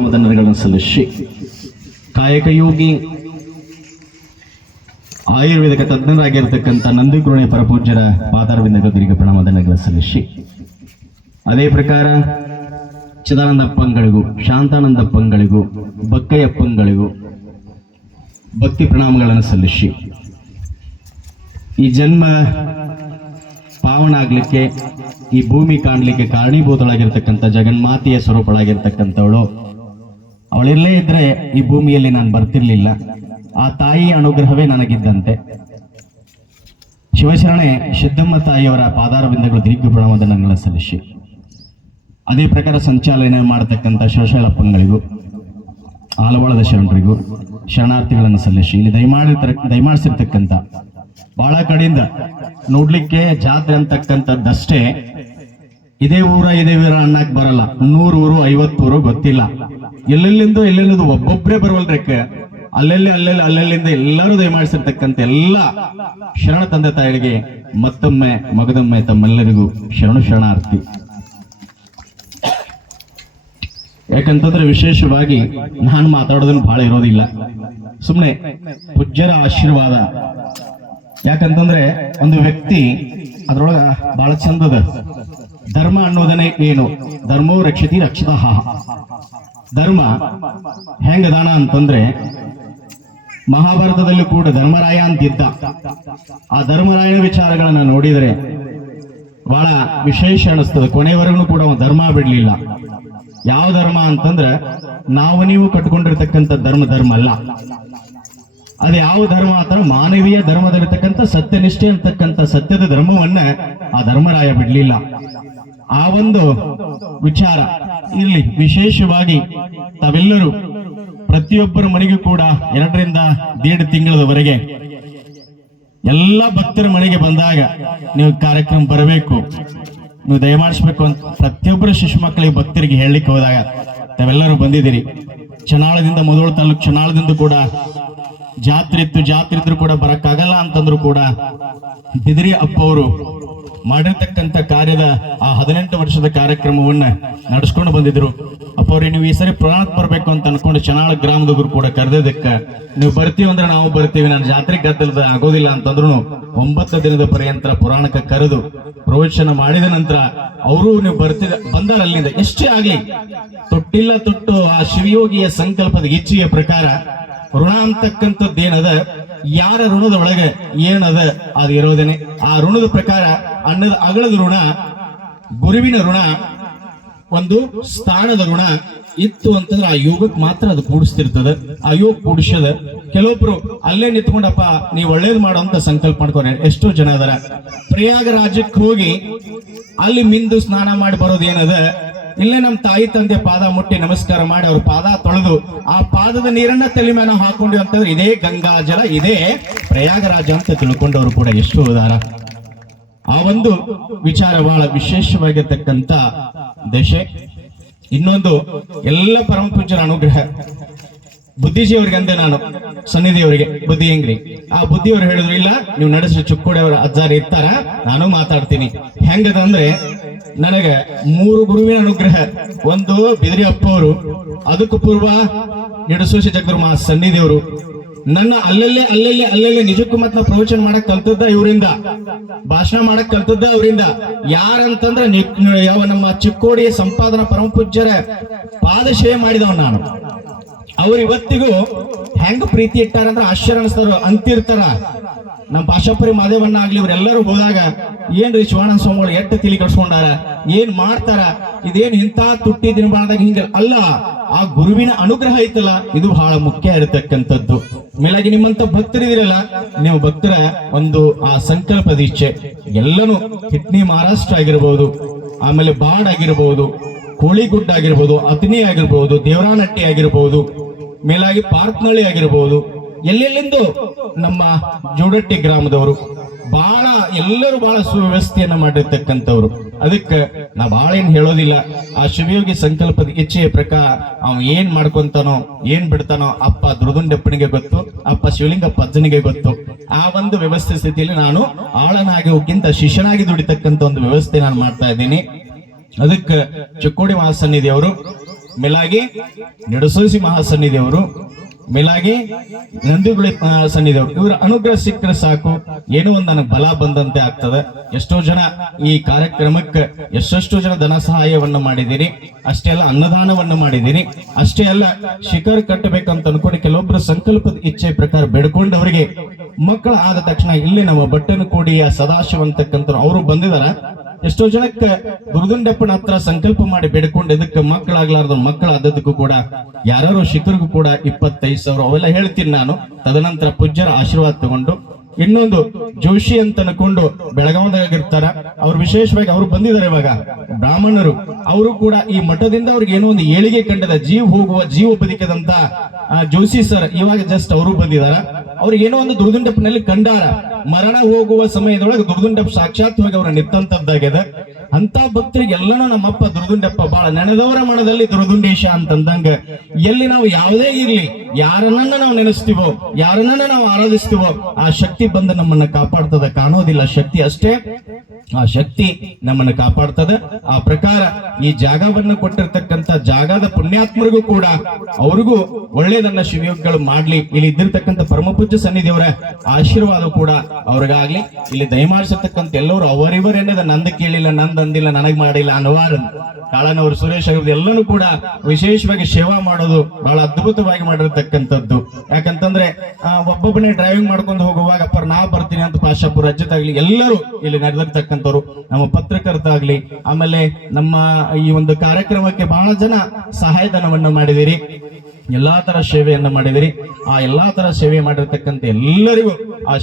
ವಂದನೆಗಳನ್ನು ಸಲ್ಲಿಸಿ ಕಾಯಕ ಯೋಗಿ ಆಯುರ್ವೇದಿಕ ತಜ್ಞರಾಗಿರ್ತಕ್ಕಂಥ ನಂದಿಗುರುಣಿ ಪರಪೂಜ್ಯರ ಪಾದಾರವಿಂದಗಳಿಗೆ ಪ್ರಣಾಮಗಳನ್ನು ಸಲ್ಲಿಸಿ ಅದೇ ಪ್ರಕಾರ ಚಿದಾನಂದಪ್ಪಂಗಳಿಗೂ ಶಾಂತಾನಂದಪ್ಪಂಗಳಿಗೂ ಬಕ್ಕಯ್ಯಪ್ಪಂಗಳಿಗೂ ಭಕ್ತಿ ಪ್ರಣಾಮಗಳನ್ನು ಸಲ್ಲಿಸಿ ಈ ಜನ್ಮ ಪಾವನ ಆಗ್ಲಿಕ್ಕೆ ಈ ಭೂಮಿ ಕಾಣಲಿಕ್ಕೆ ಕಾರಣೀಭೂತಳಾಗಿರ್ತಕ್ಕಂಥ ಜಗನ್ಮಾತೆಯ ಸ್ವರೂಪಳಾಗಿರ್ತಕ್ಕಂಥವಳು ಅವಳಿರಲೇ ಇದ್ರೆ ಈ ಭೂಮಿಯಲ್ಲಿ ನಾನು ಬರ್ತಿರ್ಲಿಲ್ಲ. ಆ ತಾಯಿಯ ಅನುಗ್ರಹವೇ ನನಗಿದ್ದಂತೆ. ಶಿವಶರಣೆ ಸಿದ್ದಮ್ಮ ತಾಯಿಯವರ ಪಾದಾರವಿಂದಗಳು ದೀರ್ಘ ಪ್ರಣಾಮಗಳನ್ನು ಸಲ್ಲಿಸಿ ಅದೇ ಪ್ರಕಾರ ಸಂಚಾಲನೆ ಮಾಡತಕ್ಕಂಥ ಶಿವಶೈಲಪ್ಪಂಗಳಿಗೂ ಆಲವಾಳದ ಶರಣರಿಗೂ ಶರಣಾರ್ಥಿಗಳನ್ನು ಸಲ್ಲಿಸಿ ಇಲ್ಲಿ ದಯಮಾಡಿಸಿರ್ತಕ್ಕಂಥ ಬಹಳ ಕಡೆಯಿಂದ ನೋಡ್ಲಿಕ್ಕೆ ಜಾತ್ರೆ ಅಂತಕ್ಕಂಥದ್ದಷ್ಟೇ ಇದೇ ಊರ ಇದೇ ವೀರ ಅನ್ನಕ್ ಬರಲ್ಲ. 100 ಊರು 50 ಊರು ಗೊತ್ತಿಲ್ಲ. ಎಲ್ಲೆಲ್ಲಿಂದ ಒಬ್ಬೊಬ್ಬರೇ ಬರುವಲ್ರಕ್ಕೆ ಅಲ್ಲೆಲ್ಲಿಂದ ಎಲ್ಲರೂ ದಯಮಾಡಿಸಿರ್ತಕ್ಕಂಥ ಎಲ್ಲ ಶರಣ ತಂದೆ ತಾಯಿಗಳಿಗೆ ಮತ್ತೊಮ್ಮೆ ಮಗದೊಮ್ಮೆ ತಮ್ಮೆಲ್ಲರಿಗೂ ಶರಣಾರ್ಥಿ. ಯಾಕಂತಂದ್ರೆ ವಿಶೇಷವಾಗಿ ನಾನು ಮಾತಾಡೋದನ್ನು ಬಹಳ ಇರೋದಿಲ್ಲ, ಸುಮ್ಮನೆ ಪೂಜ್ಯರ ಆಶೀರ್ವಾದ. ಯಾಕಂತಂದ್ರೆ ಒಂದು ವ್ಯಕ್ತಿ ಅದ್ರೊಳಗ ಬಹಳ ಚಂದದ ಧರ್ಮ ಅನ್ನೋದನ್ನೇ ಏನು, ಧರ್ಮೋ ರಕ್ಷತಿ ರಕ್ಷಿತಃ. ಧರ್ಮ ಹೆಂಗದಾನ ಅಂತಂದ್ರೆ ಮಹಾಭಾರತದಲ್ಲೂ ಕೂಡ ಧರ್ಮರಾಯ ಅಂತಿದ್ದ. ಆ ಧರ್ಮರಾಯನ ವಿಚಾರಗಳನ್ನ ನೋಡಿದರೆ ಬಹಳ ವಿಶೇಷ ಅನಿಸ್ತದೆ. ಕೊನೆಯವರೆಗೂ ಕೂಡ ಧರ್ಮ ಬಿಡ್ಲಿಲ್ಲ. ಯಾವ ಧರ್ಮ ಅಂತಂದ್ರೆ ನಾವು ನೀವು ಕಟ್ಕೊಂಡಿರ್ತಕ್ಕಂಥ ಧರ್ಮ ಅಲ್ಲ. ಅದು ಯಾವ ಧರ್ಮ ಅಂತಂದ್ರೆ ಮಾನವೀಯ ಧರ್ಮದಲ್ಲಿರ್ತಕ್ಕಂಥ ಸತ್ಯನಿಷ್ಠೆ ಅಂತಕ್ಕಂಥ ಸತ್ಯದ ಧರ್ಮವನ್ನ ಆ ಧರ್ಮರಾಯ ಬಿಡ್ಲಿಲ್ಲ. ಆ ಒಂದು ವಿಚಾರ ಇಲ್ಲಿ ವಿಶೇಷವಾಗಿ ತಾವೆಲ್ಲರೂ ಪ್ರತಿಯೊಬ್ಬರ ಮನೆಗೂ ಕೂಡ 2 ರಿಂದ 1.5 ತಿಂಗಳವರೆಗೆ ಎಲ್ಲ ಭಕ್ತರ ಮನೆಗೆ ಬಂದಾಗ ನೀವು ಕಾರ್ಯಕ್ರಮ ಬರಬೇಕು, ನೀವು ದಯಮಾಡಿಸ್ಬೇಕು ಅಂತ ಪ್ರತಿಯೊಬ್ಬರ ಶಿಶು ಮಕ್ಕಳಿಗೆ ಭಕ್ತರಿಗೆ ಹೇಳಲಿಕ್ಕೆ ಹೋದಾಗ ತಾವೆಲ್ಲರೂ ಬಂದಿದ್ದೀರಿ. ಚನಾಳದಿಂದ ಮುಧೋಳ ತಾಲೂಕು ಚನಾಳದಿಂದ ಕೂಡ ಜಾತ್ರೆ ಇದ್ರು ಕೂಡ ಬರಕ್ಕಾಗಲ್ಲ ಅಂತಂದ್ರು ಕೂಡ ಬಿದಿರಿ ಅಪ್ಪ ಅವರು ಮಾಡಿರ್ತಕ್ಕಂಥ ಕಾರ್ಯದ ಆ 18 ವರ್ಷದ ಕಾರ್ಯಕ್ರಮವನ್ನ ನಡೆಸ್ಕೊಂಡು ಬಂದಿದ್ರು. ಅಪ್ಪ ಅವ್ರಿಗೆ ನೀವು ಈ ಸರಿ ಪುರಾಣಕ್ಕೆ ಬರ್ಬೇಕು ಅಂತ ಅನ್ಕೊಂಡು ಚನಾಳ ಗ್ರಾಮದವರು ಕೂಡ ಕರೆದಿದ್ದಕ್ಕ ನೀವು ಬರ್ತೀವಿ ಅಂದ್ರೆ ನಾವು ಬರ್ತೀವಿ, ನಾನು ಜಾತ್ರೆ ಗದ್ದಲದ ಆಗೋದಿಲ್ಲ ಅಂತಂದ್ರು 9 ದಿನದ ಪರ್ಯಂತ ಪುರಾಣಕ್ಕೆ ಕರೆದು ಪ್ರವಚನ ಮಾಡಿದ ನಂತರ ಅವರು ನೀವು ಬಂದಾರ ಅಲ್ಲಿಂದ ಎಷ್ಟೇ ಆಗ್ಲಿ ತೊಟ್ಟು ಆ ಶಿವಯೋಗಿಯ ಸಂಕಲ್ಪದ ಇಚ್ಛೆಯ ಪ್ರಕಾರ ಋಣ ಅಂತಕ್ಕಂಥದ್ದೇನದ ಯಾರ ಋಣದ ಒಳಗೆ ಏನದ ಅದು ಇರೋದೇನೆ. ಆ ಋಣದ ಪ್ರಕಾರ ಅನ್ನದ ಅಗಳದ ಋಣ, ಗುರುವಿನ ಋಣ, ಒಂದು ಸ್ಥಾನದ ಋಣ ಇತ್ತು ಅಂತಂದ್ರೆ ಆ ಯೋಗಕ್ಕೆ ಮಾತ್ರ ಅದು ಕೂಡಿಸ್ತಿರ್ತದ. ಆ ಯೋಗ ಕೂಡಿಸದ ಕೆಲವೊಬ್ರು ಅಲ್ಲೇ ನಿಂತ್ಕೊಂಡಪ್ಪ ನೀವು ಒಳ್ಳೇದು ಮಾಡೋಂತ ಸಂಕಲ್ಪ ಮಾಡ್ಕೊಂಡ್ರೆ ಎಷ್ಟೋ ಜನ ಅದರ ಪ್ರಯಾಗರಾಜಕ್ಕೆ ಹೋಗಿ ಅಲ್ಲಿ ಮಿಂದು ಸ್ನಾನ ಮಾಡಿ ಬರೋದು ಏನದ, ಇಲ್ಲೇ ನಮ್ಮ ತಾಯಿ ತಂದೆ ಪಾದ ಮುಟ್ಟಿ ನಮಸ್ಕಾರ ಮಾಡಿ ಅವ್ರ ಪಾದ ತೊಳೆದು ಆ ಪಾದದ ನೀರನ್ನ ತಲೆ ಮೇಲೆ ಹಾಕೊಂಡ್ವಿ ಅಂತಂದ್ರೆ ಇದೇ ಗಂಗಾ ಜಲ, ಇದೇ ಪ್ರಯಾಗರಾಜ ಅಂತ ತಿಳ್ಕೊಂಡವರು ಕೂಡ ಎಷ್ಟು ಉದಾರ. ಆ ಒಂದು ವಿಚಾರ ಬಹಳ ವಿಶೇಷವಾಗಿರ್ತಕ್ಕಂಥ ದೇಶ. ಇನ್ನೊಂದು ಎಲ್ಲ ಪರಮ ಪೂಜ್ಯರ ಅನುಗ್ರಹ. ಬುದ್ಧಿಜಿಯವರಿಗೆ ಅಂದೆ ನಾನು ಸನ್ನಿಧಿಯವರಿಗೆ ಬುದ್ಧಿ ಹೆಂಗ್ರಿ, ಆ ಬುದ್ಧಿಯವರು ಹೇಳಿದ್ರು ಇಲ್ಲ ನೀವು ನಡೆಸಿ ಚುಕ್ಕೋಡಿ ಅವರ ಅಜ್ಜಾರಿ ಇರ್ತಾರ, ನಾನು ಮಾತಾಡ್ತೀನಿ. ಹೆಂಗದಂದ್ರೆ ನನಗೆ 3 ಗುರುವಿನ ಅನುಗ್ರಹ. ಒಂದು ಬಿದಿರಿ ಅಪ್ಪ ಅವರು, ಅದಕ್ಕೂ ಪೂರ್ವ ನಿಡಸೋಶಿ ಜಗದ್ಗುರು ಸನ್ನಿಧಿಯವರು. ನನ್ನ ಅಲ್ಲಲ್ಲೇ ನಿಜಕ್ಕೂ ಮತ್ ನಾವು ಪ್ರವಚನ ಮಾಡಕ್ ಕಲ್ತದ್ದ ಇವರಿಂದ, ಭಾಷಣ ಮಾಡಕ್ ಕಲ್ತದ್ದ ಅವರಿಂದ. ಯಾರಂತಂದ್ರೆ ನಮ್ಮ ಚಿಕ್ಕೋಡಿ ಸಂಪಾದನಾ ಪರಮ ಪೂಜ್ಯರ ಪಾದ ಸೇವೆ ಮಾಡಿದವ ನಾನು. ಅವ್ರು ಇವತ್ತಿಗೂ ಹೆಂಗ ಪ್ರೀತಿ ಇಟ್ಟಾರಂದ್ರೆ ಆಶ್ಚರ್ಯ ಅನಿಸ್ತಾರ ಅಂತಿರ್ತಾರ. ನಮ್ಮ ಭಾಷಾಪುರಿ ಮಾದೇವಣ್ಣ ಆಗ್ಲಿ ಇವರೆಲ್ಲರೂ ಹೋದಾಗ ಏನ್ರಿ ಶಿವಾನಂದ ಸ್ವಾಮಿಗಳು ಎಟ್ಟು ತಿಳಿ ಕಟ್ಸ್ಕೊಂಡಾರ, ಏನ್ ಮಾಡ್ತಾರ, ಇದೇನ್ ಇಂಥ ತುಟ್ಟಿ ದಿನಬಾಳದಾಗ ಹಿಂಗ ಅಲ್ಲ. ಆ ಗುರುವಿನ ಅನುಗ್ರಹ ಐತಲ್ಲ, ಇದು ಬಹಳ ಮುಖ್ಯ ಇರತಕ್ಕಂಥದ್ದು. ಮೇಲಾಗಿ ನಿಮ್ಮಂತ ಭಕ್ತರಿದಿರಲ್ಲ, ನೀವು ಭಕ್ತರ ಒಂದು ಆ ಸಂಕಲ್ಪದ ಇಚ್ಛೆ ಎಲ್ಲನೂ ಕಿಡ್ನಿ ಮಹಾರಾಷ್ಟ್ರ ಆಗಿರ್ಬೋದು, ಆಮೇಲೆ ಬಾಡ್ ಆಗಿರ್ಬೋದು, ಕೋಳಿಗುಡ್ಡ ಆಗಿರ್ಬೋದು, ಅತನಿ ಆಗಿರ್ಬೋದು, ದೇವರಾನಟ್ಟಿ ಆಗಿರ್ಬೋದು, ಮೇಲಾಗಿ ಪಾರ್ಕ್ನಳ್ಳಿ ಆಗಿರ್ಬೋದು, ಎಲ್ಲೆಲ್ಲಿಂದು ನಮ್ಮ ಜೋಡಟ್ಟಿ ಗ್ರಾಮದವರು ಎಲ್ಲರೂ ಬಹಳ ಸುವ್ಯವಸ್ಥೆಯನ್ನ ಮಾಡಿರ್ತಕ್ಕಂಥವ್ರು. ಅದಕ್ಕೆ ನಾ ಬಹಳ ಏನ್ ಹೇಳೋದಿಲ್ಲ. ಆ ಶಿವಯೋಗಿ ಸಂಕಲ್ಪದ ಇಚ್ಛೆಯ ಪ್ರಕಾರ ಅವ ಏನ್ ಮಾಡ್ಕೊಂತಾನೋ ಏನ್ ಬಿಡ್ತಾನೋ ಅಪ್ಪ ದುರ್ದುಂಡಪ್ಪನಿಗೆ ಗೊತ್ತು, ಅಪ್ಪ ಶಿವಲಿಂಗಪ್ಪ ಅಜ್ಜನಿಗೆ ಗೊತ್ತು. ಆ ಒಂದು ವ್ಯವಸ್ಥೆ ಸ್ಥಿತಿಯಲ್ಲಿ ನಾನು ಆಳನಾಗಿ ಹೋಗಿಂತ ಶಿಷ್ಯನಾಗಿ ದುಡಿತಕ್ಕಂಥ ಒಂದು ವ್ಯವಸ್ಥೆ ನಾನು ಮಾಡ್ತಾ ಇದ್ದೀನಿ. ಅದಕ್ಕೆ ಚಿಕ್ಕೋಡಿ ಮಹಾಸನ್ನಿಧಿಯವರು ಮೇಲಾಗಿ ನಿಡಸೋಸಿ ಮಹಾಸನ್ನಿಧಿಯವರು, ಮೇಲಾಗಿ ನಂದಿಗುಳಿ ಸನ್ನಿಧಿಯವರು, ಇವರ ಅನುಗ್ರಹ ಸಿಕ್ಕರೆ ಸಾಕು, ಏನೋ ಒಂದು ನನಗೆ ಬಲ ಬಂದಂತೆ ಆಗ್ತದೆ. ಎಷ್ಟೋ ಜನ ಈ ಕಾರ್ಯಕ್ರಮಕ್ಕೆ ಎಷ್ಟೆಷ್ಟು ಜನ ಧನ ಸಹಾಯವನ್ನು ಮಾಡಿದ್ದೀರಿ, ಅಷ್ಟೇ ಅಲ್ಲ ಅನ್ನದಾನವನ್ನು ಮಾಡಿದ್ದೀರಿ, ಅಷ್ಟೇ ಅಲ್ಲ ಶಿಖರ್ ಕಟ್ಟಬೇಕಂತ ಅನ್ಕೊಂಡು ಕೆಲವೊಬ್ರು ಸಂಕಲ್ಪದ ಇಚ್ಛೆ ಪ್ರಕಾರ ಬೇಡ್ಕೊಂಡವರಿಗೆ ಮಕ್ಕಳು ಆದ ತಕ್ಷಣ ಇಲ್ಲಿ ನಮ್ಮ ಬಟ್ಟೆನಕೋಡಿಯ ಸದಾಶಿವ ಅಂತಕ್ಕಂಥ ಅವರು ಬಂದಿದಾರ. ಎಷ್ಟೋ ಜನಕ್ಕೆ ದುರ್ಗುಂಡಪ್ಪನ ಹತ್ರ ಸಂಕಲ್ಪ ಮಾಡಿ ಬೇಡ್ಕೊಂಡು ಇದಕ್ಕೆ ಮಕ್ಕಳಾಗ್ಲಾರ್ದು ಮಕ್ಕಳಾದದಕ್ಕೂ ಕೂಡ ಯಾರು ಶಿಖರ್ಗೂ ಕೂಡ 25,000 ಅವೆಲ್ಲ ಹೇಳ್ತೀನಿ ನಾನು. ತದನಂತರ ಪೂಜ್ಯರ ಆಶೀರ್ವಾದ ತಗೊಂಡು ಇನ್ನೊಂದು ಜೋಶಿ ಅಂತ ಅನ್ಕೊಂಡು ಬೆಳಗಾವದಾಗಿರ್ತಾರ, ಅವ್ರು ವಿಶೇಷವಾಗಿ ಅವರು ಬಂದಿದ್ದಾರೆ ಇವಾಗ ಬ್ರಾಹ್ಮಣರು. ಅವರು ಕೂಡ ಈ ಮಠದಿಂದ ಅವ್ರಿಗೆ ಏನೋ ಒಂದು ಏಳಿಗೆ ಕಂಡದ, ಜೀವ ಬದುಕದಂತ ಜೋಶಿ ಸರ್ ಇವಾಗ ಜಸ್ಟ್ ಅವರು ಬಂದಿದಾರ. ಅವ್ರಿಗೆ ಏನೋ ಒಂದು ದುರ್ದುಂಡಪ್ಪನಲ್ಲಿ ಕಂಡಾರ, ಮರಣ ಹೋಗುವ ಸಮಯದೊಳಗೆ ದುರ್ದುಂಡಪ್ಪ ಸಾಕ್ಷಾತ್ವಾಗಿ ಅವ್ರ ನಿತ್ತಂತದ್ದಾಗ್ಯದ. ಅಂತ ಭಕ್ತರಿಗೆ ಎಲ್ಲನೂ ನಮ್ಮಪ್ಪ ದುರ್ದುಂಡಪ್ಪ ಬಹಳ ನೆನೆದವರ ಮನದಲ್ಲಿ ದುರ್ದುಂಡೇಶ ಅಂತಂದಂಗ, ಎಲ್ಲಿ ನಾವು ಯಾವುದೇ ಇರ್ಲಿ, ಯಾರನ್ನ ನಾವು ನೆನೆಸ್ತೀವೋ, ಯಾರನ್ನ ನಾವು ಆರಾಧಿಸ್ತೀವೋ, ಆ ಶಕ್ತಿ ಬಂದು ನಮ್ಮನ್ನ ಕಾಪಾಡ್ತದ. ಕಾಣೋದಿಲ್ಲ ಶಕ್ತಿ ಅಷ್ಟೇ, ಆ ಶಕ್ತಿ ನಮ್ಮನ್ನ ಕಾಪಾಡ್ತದ. ಆ ಪ್ರಕಾರ ಈ ಜಾಗವನ್ನು ಕೊಟ್ಟಿರ್ತಕ್ಕಂಥ ಜಾಗದ ಪುಣ್ಯಾತ್ಮರಿಗೂ ಕೂಡ ಅವ್ರಿಗೂ ಒಳ್ಳೇದನ್ನ ಶಿವಯೋಗಗಳು ಮಾಡ್ಲಿ. ಇಲ್ಲಿ ಇದ್ದಿರ್ತಕ್ಕಂಥ ಪರಮ ಪೂಜ್ಯ ಸನ್ನಿಧಿಯವರ ಆಶೀರ್ವಾದ ಕೂಡ ಅವ್ರಿಗಾಗ್ಲಿ. ಇಲ್ಲಿ ದಯಮಾಡಿಸಿರ್ತಕ್ಕಂಥ ಎಲ್ಲರೂ ಅವರಿವರೇನದ ನಂದ ಕೇಳಿಲ್ಲ, ನಂದ ಅಂದಿಲ್ಲ, ನನಗ್ ಮಾಡಿಲ್ಲ ಅನ್ನುವಾರ ಕಾಳನವರು ಸುರೇಶ್ ಆಗಿರ್ಬೋದು ಎಲ್ಲನೂ ಕೂಡ ವಿಶೇಷವಾಗಿ ಸೇವಾ ಮಾಡೋದು ಬಹಳ ಅದ್ಭುತವಾಗಿ ಮಾಡಿರ್ತಕ್ಕಂಥದ್ದು. ಯಾಕಂತಂದ್ರೆ ಒಬ್ಬೊಬ್ಬನೇ ಡ್ರೈವಿಂಗ್ ಮಾಡ್ಕೊಂಡು ಹೋಗುವಾಗ ನಾ ಬರ್ತೀನಿ ಅಂತ ಪಾಶಾಪುರ ಅಜ್ಜತಾಗ್ಲಿ ಎಲ್ಲರೂ ಇಲ್ಲಿ ನಡೆದಿರ್ತಕ್ಕಂಥವ್ರು, ನಮ್ಮ ಪತ್ರಕರ್ತ ಆಗ್ಲಿ, ಆಮೇಲೆ ನಮ್ಮ ಈ ಒಂದು ಕಾರ್ಯಕ್ರಮಕ್ಕೆ ಬಹಳ ಜನ ಸಹಾಯಧನವನ್ನ ಮಾಡಿದಿರಿ, ಎಲ್ಲಾ ತರ ಸೇವೆಯನ್ನ ಮಾಡಿದಿರಿ. ಆ ಎಲ್ಲಾ ತರ ಸೇವೆ ಮಾಡಿರ್ತಕ್ಕಂಥ ಎಲ್ಲರಿಗೂ ಆ